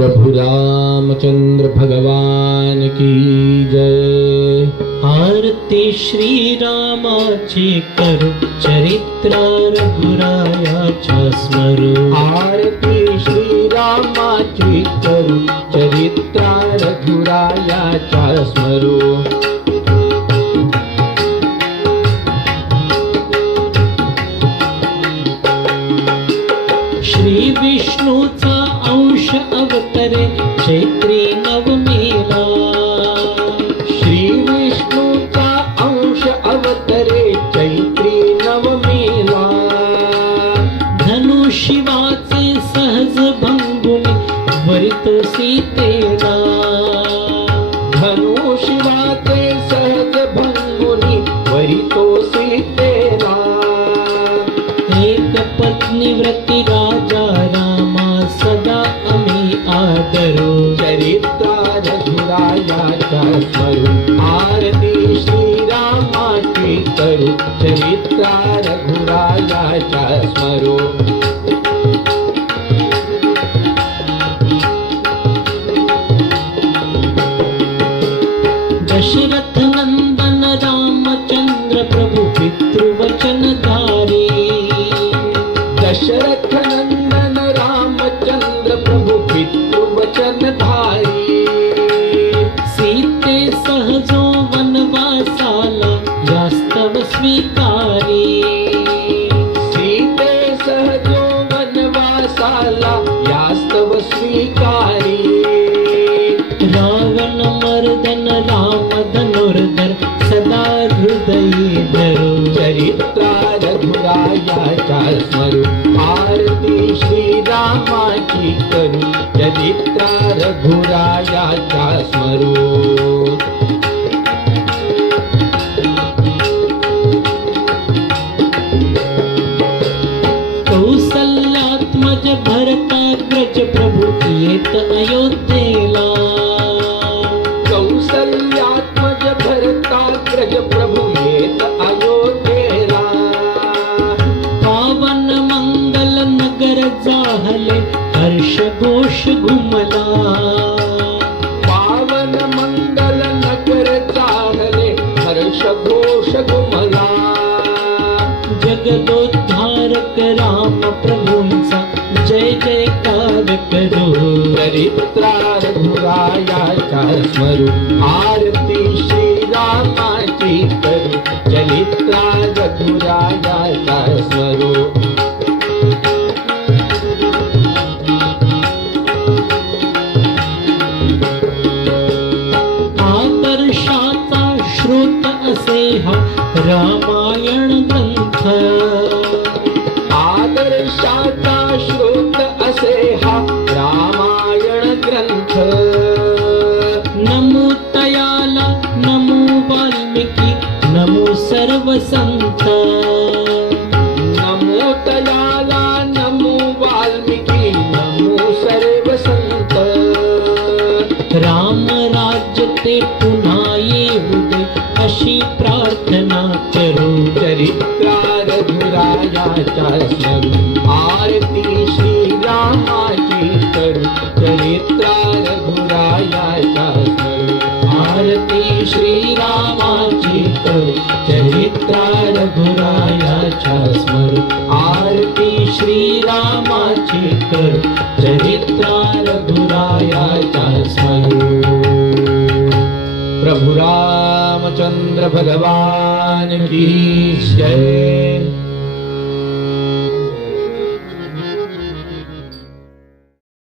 प्रभु रामचंद्र भगवान की जय। आरती श्रीरामाची करू चरित्रा रघुरायाच्या स्मरू। आरती श्रीरामाची करू चरित्रा रघुरायाच्या स्मरू चैत्री नवमीला श्री विष्णूचा अंश अवतरे चैत्री नवमीला. धनु शिवाचे सहज भंगुनी वरित सीतेला. धनु शिवाचे सहज भंगुनी वरितो सीतेला. एक पत्नी व्रती राजा रामा सदा आम्ही आदरो चरित्रा रघुरायाच्या स्मरू आरती श्रीरामाची करू चरित्रा रघुरायाच्या स्मरू दशरथ नंदन रामचंद्र प्रभु पितृवचनधारी दशरथ नंदन वनवासाला यास्तव स्वीकारी रावण मर्दन राम धनुर्धर सदा हृदयी धरू. चरित्रा रघुरायाच्या स्मरू आरती श्रीरामाची करू. चरित्रा रघुरायाच्या स्मरू. भरताग्रज प्रभु येत अयोध्येला. कौसल्यात्मज भरताग्रज प्रभु येत अयोध्येला. पावन मंगल नगर जाहले हर्ष घोष घुमला. पावन मंगल नगर चाहले हर्ष घोष गुमला जगदोद्धारक राम प्रभूंचा जय जयकार करो चरित्रा रघुरायाच्या स्मरू आरती श्रीरामाची करू चरित्रा रघुरायाच्या स्मरू आदर्शाचा श्रोत असे हा राम संत नमो नमो वाल्मिकी नमो सर्व संत राम राज्य ते पुन्हा येऊ दे अशी प्रार्थना करू। स्मरू आरती श्रीरामाची चरित्रा रघुरायाच्या स्मर. आरती श्रीरामाची कर. चरित्रा रघुरायाच्या स्मर. प्रभु रामचंद्र भगवान की जय.